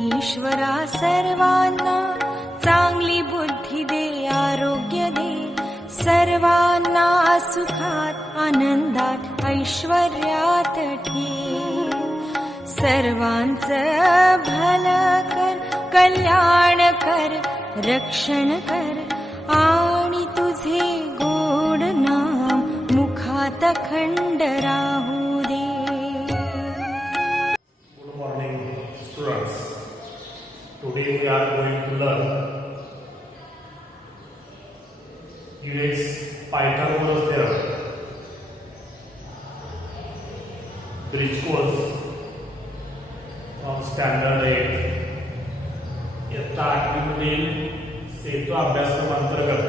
ईश्वरा सर्वांना चांगली बुद्धी दे, आरोग्य दे, सर्वांना सुखात आनंदात ऐश्वर्यात ठेव. सर्वांचं भलं कर, कल्याण कर, रक्षण कर, आणि तुझे गोड नाम मुखात खंड राहू दे. Good morning, students. Today we are going to learn units Pythagoras theorem, bridge course from standard 8. इयत्ता 8वी मधील सेतू अभ्यासक्रमांतर्गत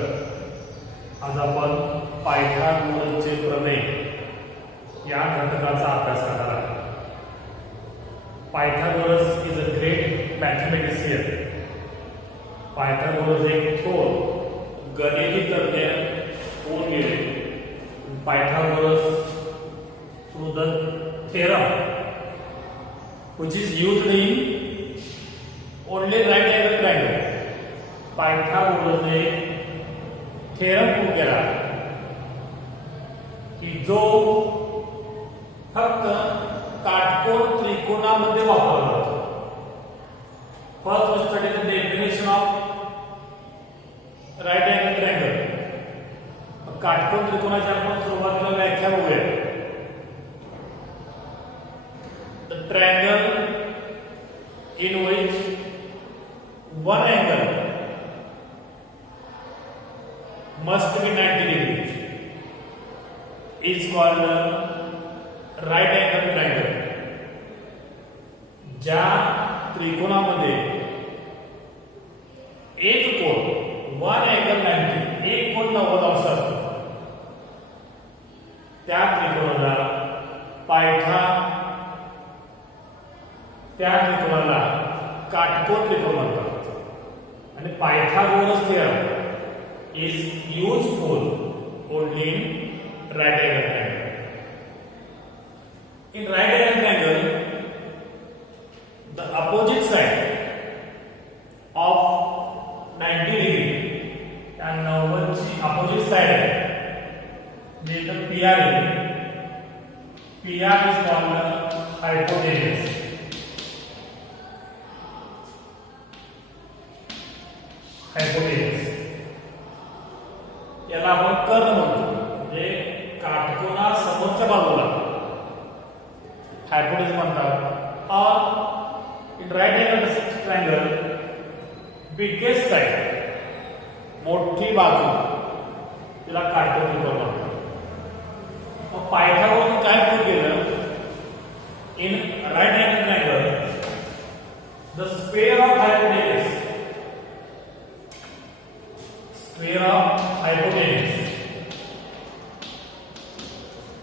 आज आपण पायथागोरसचे प्रमेय या घटकाचा अभ्यास करणार आहोत. Pythagoras is a great mathematician. Pythagoras एक थोर गणितज्ञ होऊन गेले. Pythagoras through the theorem which is used in only right angle triangle. Pythagoras ने theorem प्रूव्ह केला की जो फक्त काटकोन त्रिकोणामध्ये वापरला जातो. First we study the definition of right angle triangle. काटकोन त्रिकोणाची आपण सुरुवातीला व्याख्या बघूया. The triangle in which one angle must be 90 degrees is called right angle triangle. ज्या त्रिकोणामध्ये एक कोन वन एंगल 90 एक कोन 90 अंश असतो त्या त्रिकोणाला त्या त्रिकोणाला काटकोन त्रिकोण म्हणतात. आणि Pythagoras theorem is useful only in right angle triangle. In right angle triangle, the opposite side of 90 degree and 90 ची opposite side आहे the PR. PR is called hypotenuse. याला आपण कर्ण म्हणतो. म्हणजे काटकोना समोरच्या बाजूला हायपोटेन्यूज म्हणतात. और in right angle triangle biggest side मोठी बाजू तिला काटकोन त्रिकोण म्हणतात. मग पायथागोरसने काय प्रूव्ह केलं? In right angle triangle the square of hypotenuse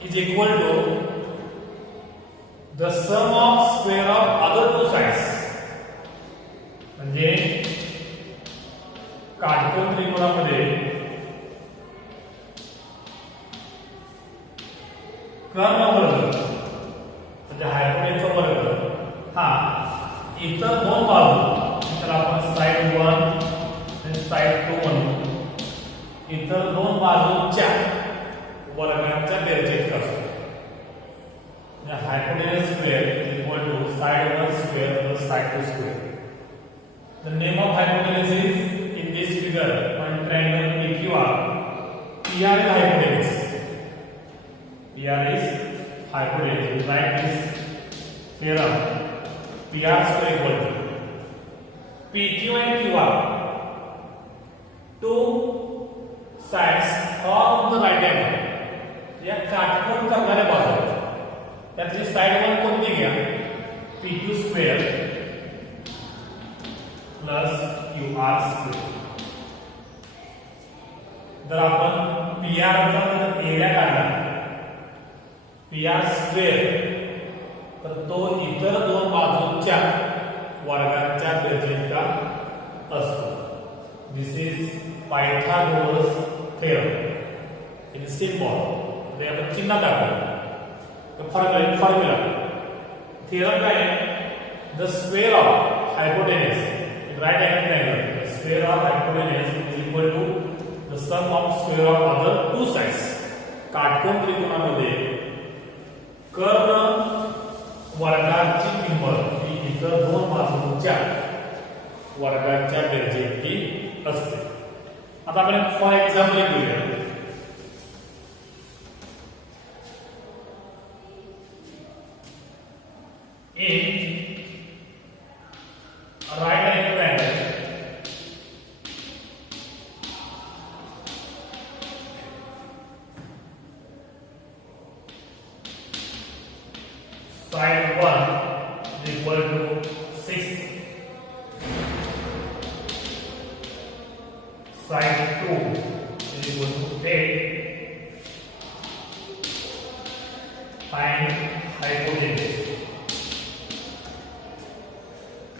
is equal to the sum of square of other two sides. म्हणजे काटकोन त्रिकोणामध्ये कर्ण वर्ग म्हणजे हायपोटेन्यूजचा वर्ग हा इतर दोन बाजू तर आपण साइड 1 आणि साइड 2 म्हणू. इतर दोन बाजूंच्या वर्गांच्या बेरजेत असतो. Hypotenuse square is equal to side 1 square plus side 2 square. The name of hypotenuse is in this figure on triangle PQR. PR is hypotenuse. PR is hypotenuse. Write this theorem. PR square equal to PQ and QR. Two sides of the right angle. या काटकोन करणाऱ्या बाजू त्यातली side 1 कोणती घ्या? PQ square plus QR square. जर आपण PR चा एरिया काढला PR स्क्वेअर तर तो इतर दोन बाजूंच्या वर्गांच्या बेरजेइतका असतो. This is Pythagoras theorem in symbol. म्हणजे आपण चिन्ह दाखवतो. फॉर्म्युला थिअरम काय आहे? The square of hypotenuse in right angle triangle, the square of hypotenuse is equal to the sum of square of other two sides. काटकोन त्रिकोणामध्ये कर्ण वर्गाची किंमत ही इतर दोन बाजूंच्या वर्गाच्या बेरजेइतकी असते. आता आपण फॉर एक्झाम्पल घेऊया. In a right angle triangle, side 1 is equal to 6, side 2 is equal to 8, find hypotenuse.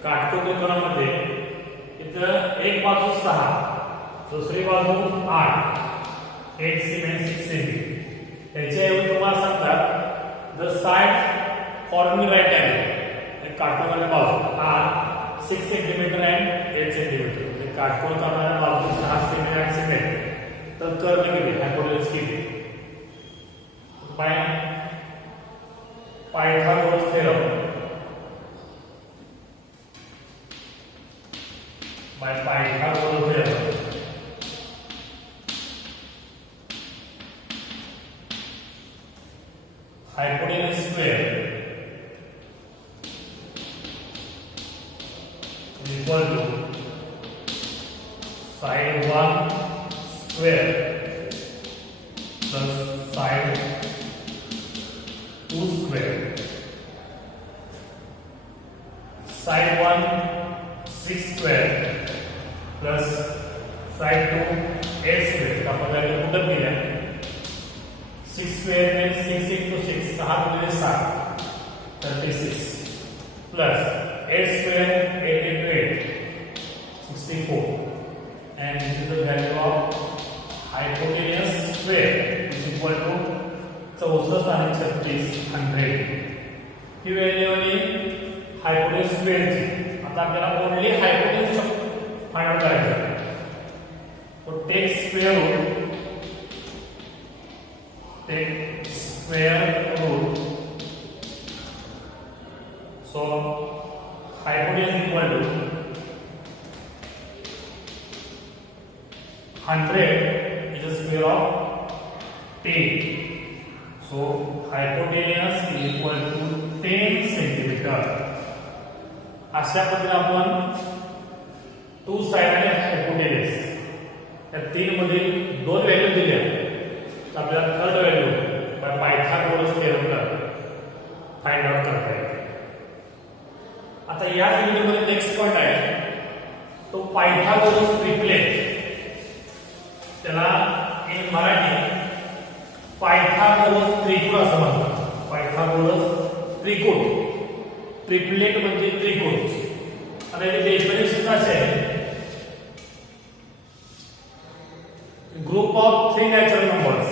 काटकोन त्रिकोणामध्ये इथं एक बाजू 6, दुसरी बाजू 8, 8 cm 6 cm. याच्याऐवजी तुम्हाला सांगतात the side forming right angle. काटकोनाच्या बाजू हा 6 cm and 8 cm. म्हणजे काटकोन करणाऱ्या बाजू 6 cm आणि 8 cm. तर कर्ण किती? हायपोटेन्यूज किती? Pythagoras theorem. By Pythagoras theorem, hypotenuse square is equal to side 1 square plus side 2 square. Side 1 6 square plus side 2 8 square. आपण त्याला पुढे केल्या 6 square means 6 into 6 6 गुणिले 7 36 plus 8 square 8 into 8 64 and this is the value of hypotenuse square is equal to 64 आणि 36 100. ही value आहे हायपोटेन्यूज स्क्वेअरची. आता आपल्याला only हायपोटेन्यूज find out करायचं आहे. To take square root so hypotenuse equal to 100 is the square of 10. So hypotenuse is equal to 10 centimeter. अशा पद्धतीने आपण to side आणि हायपोटेन्यूज या तीन मधील दोन व्हॅल्यू दिल्या. तर आपल्याला थर्ड व्हॅल्यू बाय पायथागोरस थेरमला फाइंड आउट करता येते. आता या व्हिडिओमध्ये नेक्स्ट पॉइंट आहे तो पायथागोरस ट्रिपलेट. त्याला इन मराठी पायथागोरस त्रिकोण असं म्हणतात. पायथागोरस त्रिकोण. ट्रिपलेट म्हणजे त्रिकोण. आता याची डेफिनेशन अशी आहे group of three natural numbers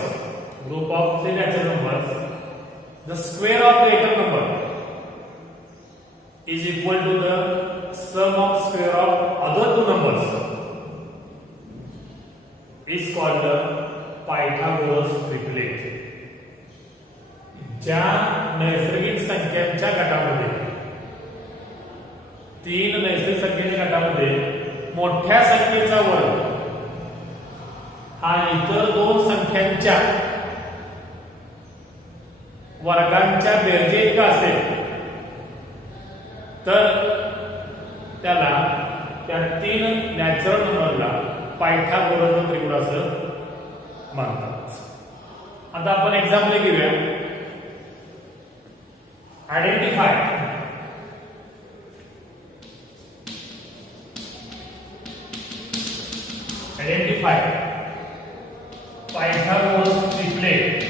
the square of the greater number is equal to the sum of square of other two numbers is called the Pythagoras triplet. ज्या नैसर्गिक संख्यांच्या गटामध्ये तीन नैसर्गिक संख्येच्या गटामध्ये मोठ्या संख्येचा वर्ग हा इतर दोन संख्यांच्या वर्गांच्या बेरजेइतका असेल तर त्याला त्या तीन नॅचरल नंबरला पायथागोरस त्रिकोण असं म्हणतात. आता आपण एक्झाम्पल घेऊया. Identify Pythagoras triplet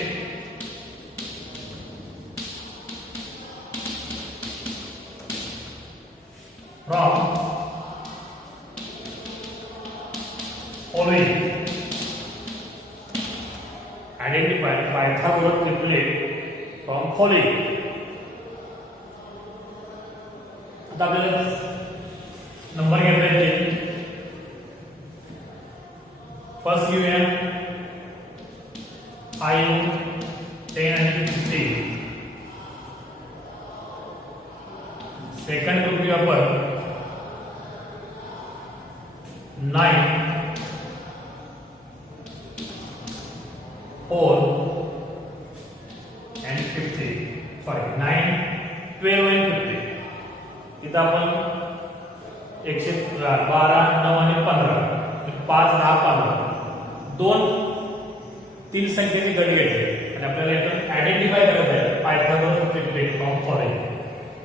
from following. Identify Pythagoras triplet from following. आता आपल्याला नंबर घेतले तीन. फर्स्ट घेऊया 5, 10 आणि 15. सेकंड ग्रुप घेऊ आपण 9, 4 and 50. Sorry 9, 12 and 50. इथं आपण 112, 9 आणि 15, 5, 10, 15 तीन संख्येची गट घेतली आणि आपल्याला इथं आयडेंटिफाय करायचं आहे पायथागोरस ट्रिपलेट फ्रॉम फॉलोइंग.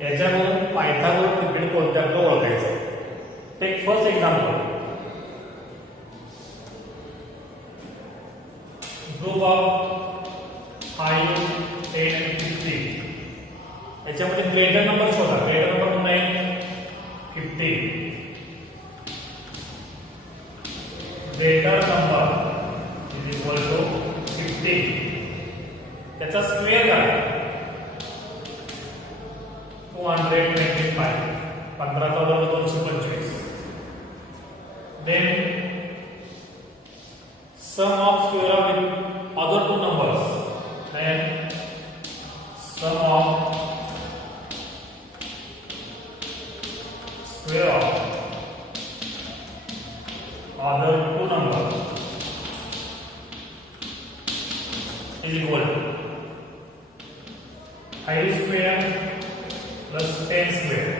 याच्यावरून पायथागोरस ट्रिपलेट कोणते आपल्याला ओळखायचं आहे. Take first example. Group of 5, 10 and 15. याच्यामध्ये ग्रेटर नंबर शोधा. ग्रेटर नंबर कोणता आहे 15. Greater number is equal to 15. त्याचा स्क्वेअर करा 225. 15 चा वर्ग 225. Then sum of square of other two numbers. Then sum of square of other two numbers is equal to 5 square plus 10 square.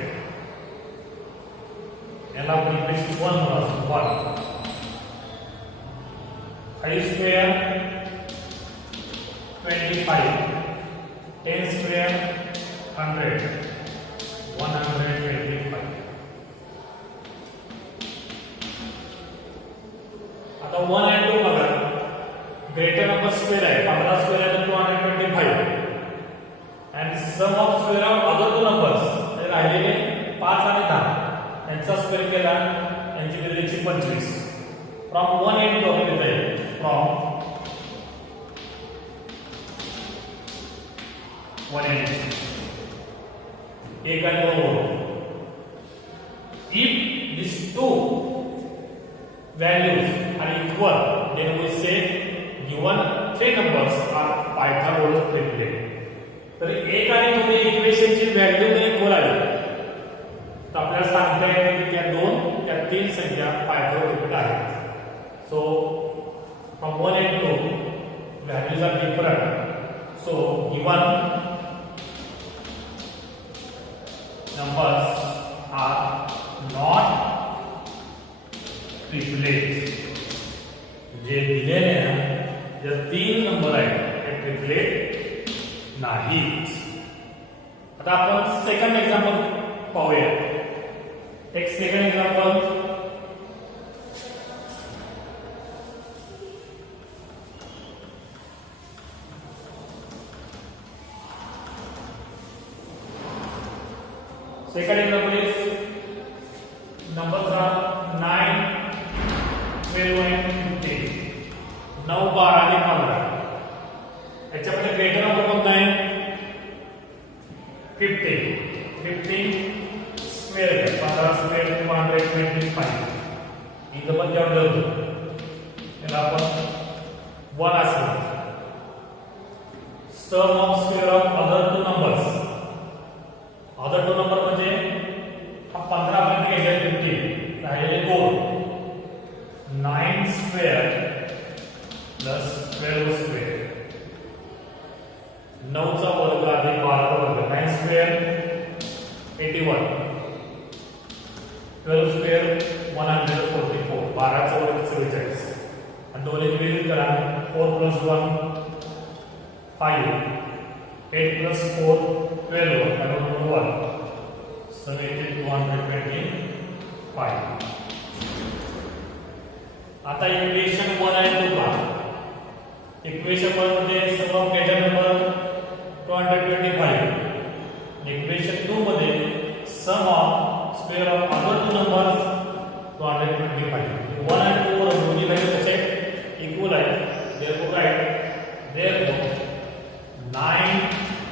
याला आपण equation 1 म्हणू. 1 5 square 25, 10 square 100, 125. आता 1 and 2 बघा. Greater number square आहे 15 स्क्वेअर आहे 225 and sum of square of other two numbers म्हणजे राहिलेले 5 आणि 10 यांचा स्क्वेअर केला यांची दिलेली 25. फ्रॉम 1 and 2 आपण लिहिता येईल from 1 and 2. एक आणि दोन. If these two values are equal, then we say given three numbers are Pythagoras triplet. तर एक आणि दोन इक्वेशनची व्हॅल्यू जर इक्वल आली तर आपल्याला सांगता येईल की त्या दोन त्या तीन संख्या पायथागोरस ट्रिपलेट आहेत. So from 1 and 2 values are different. So given numbers are not triplets. जे दिलेले ना जे तीन नंबर आहेत ते ट्रिपलेट नाहीत. आता आपण सेकंड एक्झाम्पल पाहूया. एक second example. Second example is numbers are 9, 12 and 15. 9, 12 आणि 15. याच्यामध्ये ग्रेटर नंबर कोणता आहे 15. 15 स्क्वेअर आहे 15 स्क्वेअर 225. इथं पण जेवढं होतं त्याला आपण 1 असं. Sum of square of other two numbers. Other two number म्हणजे हा 15 पर्यंत घेतले 15 राहिले 2. 9 स्क्वेअर प्लस 12 स्क्वेअर. 9 चा वर्ग अधिक 12 चा वर्ग. 9 स्क्वेअर 81. 12 स्क्वेअर 144. 12 चा वर्ग 44. आणि दोन्ही डिव्हिजन करा. 4 plus 1 5. 8 plus 4 12 and 1 so it is 225. आता इक्वेशन 1 and 2 पहा. इक्वेशन 1 मध्ये sum of greater number 225. Equation 2 मध्ये sum of square of other two numbers 225. 1 and 2 वर दोन्ही व्हॅल्यू कसे इक्वल आहेत. therefore right therefore 9,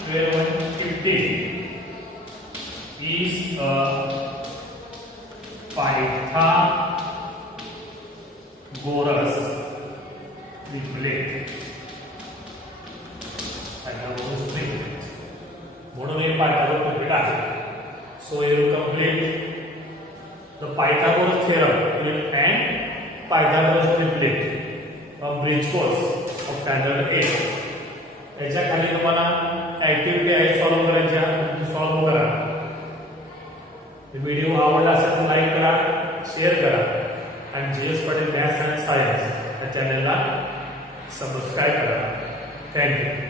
12 and 15 is a Pythagoras triplet. Pythagoras triplet म्हणून हे पायथागोरस ट्रिपलेट आहे. So you complete the Pythagoras theorem and Pythagoras triplet of bridge course of standard 8. याच्या खाली तुम्हाला ऍक्टिव्हिटी आहे सॉल्व्ह करायच्या, सॉल्व्ह करा. व्हिडिओ आवडला असेल तर लाईक करा, शेअर करा आणि GS Patil maths and science या चॅनलला सबस्क्राईब करा. थँक्यू.